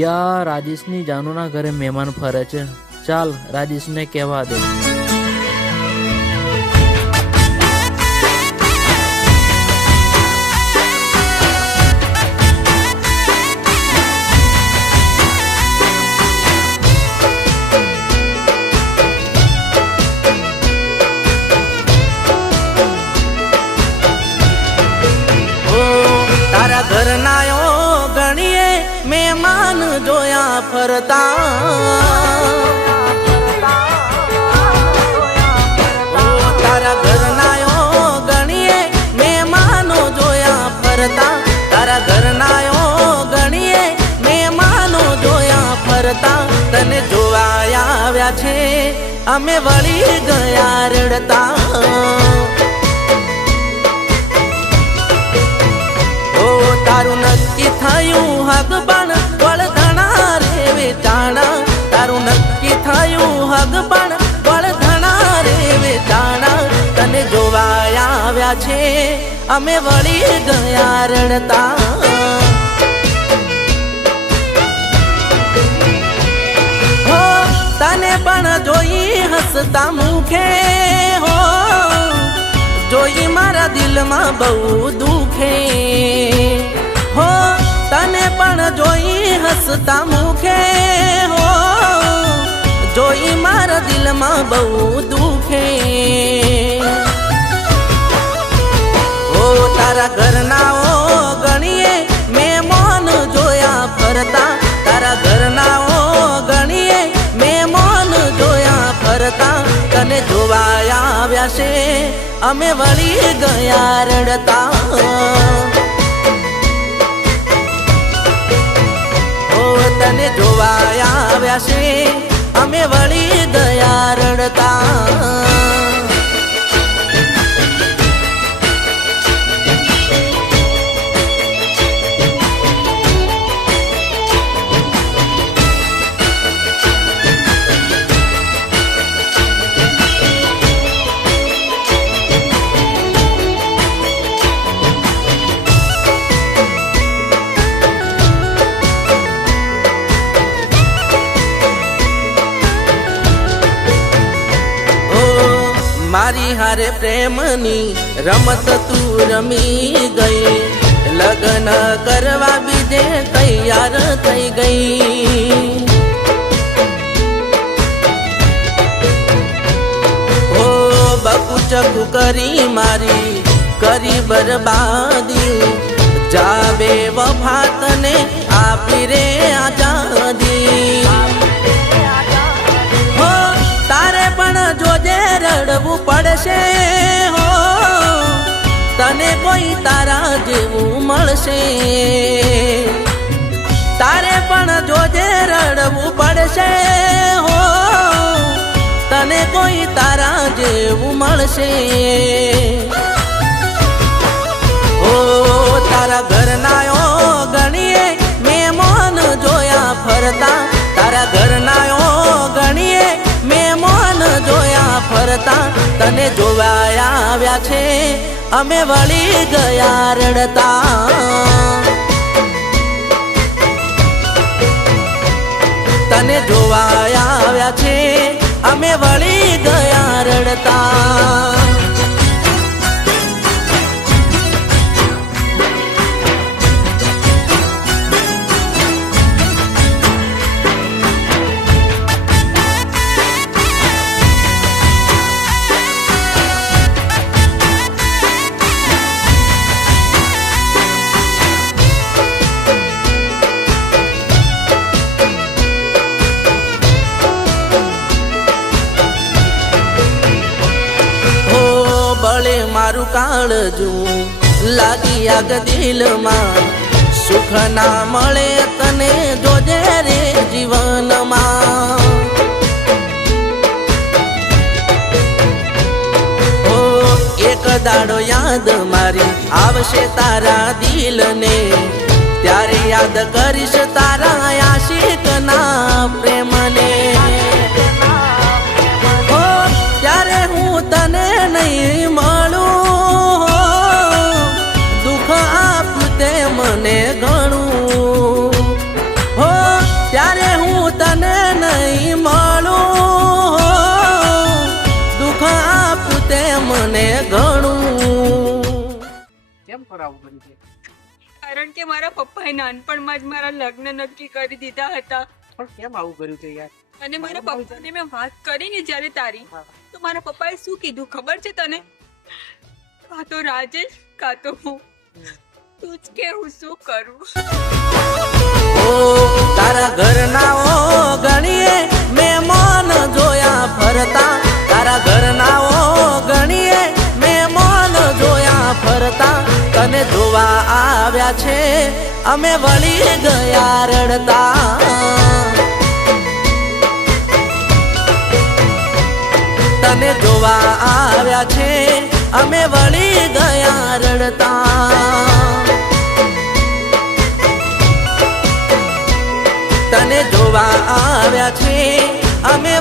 યા રાજેશની જાનુના ઘરે મહેમાન ફરે છે. ચાલ રાજેશને કહેવા દે. તારા ઘરનાયો ગણીએ મહેમાન જોયા ફરતા. તારા ઘરનાયો ગણીએ મહેમાનો જોયા ફરતા. તારા ઘરનાયો ગણીએ મહેમાનો જોયા ફરતા. તને જોવા આવ્યા છે અમે વળી ગયા રડતા. તારું નક્કી થયું હગબણ વળધણા રે વેચાણા. તારું નક્કી થયું હગબણ વળધણા રે વેચાણા. તને જોવા આવ્યા છે અમે વળી ગયા રડતા. હો તને પણ જોઈ હસતા મુખે, હો જોઈ મારા દિલમાં બહુ દુખે. હો તને પણ જોઈ હસતા મુખે, હો જોઈ મારા દિલમાં બહુ દુખે. હો તારા ઘરનાઓ ગણીએ મહેમાન જોયા ફરતા. તારા ઘરનાઓ ગણીએ મહેમાન જોયા ફરતા. તને જોવા આવ્યા છે અમે વળી ગયા રડતા. તને જોવા આવ્યા છે અમે વળી ગયા રડતા. મારી હારે પ્રેમની રમત તું રમી ગઈ. લગ્ન કરવા બીજે તૈયાર થઈ ગઈ. ઓ બકુચકુ કરી મારી કરી બરબાદી. જાવે વફા તને આપી રે આઝાદી. તારે પણ જોજે રડવું પડશે, હો તને કોઈ તારા જેવું મળશે. તારે પણ જોજે રડવું પડશે, હો તને કોઈ તારા જેવું મળશે. ઓ તારા ઘરનાયો ગણીએ મહેમાન જોયા ફરતા. તારા ઘરનાયો ગણીએ મહેમાન જોયા ફરતા. તને જોવા આવ્યા છે અમે વળી ગયા રડતા. તને જોવા આવ્યા છે અમે વળી ગયા રડતા. મારું કાળજું લાગી આગ દિલમાં. સુખ ના મળે તને જોજે રે જીવનમાં. ઓ એક દાડો યાદ મારી આવશે તારા દિલને. ત્યારે યાદ કરીશ તારા આશિકના પ્રેમને. ઓ ત્યારે હું તને નહીં મળું, દુઃખ આપ્યું તે મને ઘણું. હો આવું કર્યું છે? કારણ કે મારા પપ્પાએ નાનપણમાં જ મારા લગ્ન નક્કી કરી દીધા હતા પણ કેમ આવું કર્યું છે યાર? અને મારા પપ્પાને મેં વાત કરી ને જ્યારે તારી હા. તો મારા પપ્પાએ શું કીધું ખબર છે તને? કાં તો રાજેશ કાં તો હું. તું જ કે હું શું કરું? ઓ તારા ઘરનાઓ ગણીએ મહેમાન જોયા ફરતા, તારા ઘરનાઓ ગણીએ મહેમાન જોયા ફરતા, તને જોવા આવ્યા છે અમે વળી ગયા રડતા. તને જોવા આવ્યા છે અમે વળી ગયા રડતા. તને જોવા આવ્યા છે અમે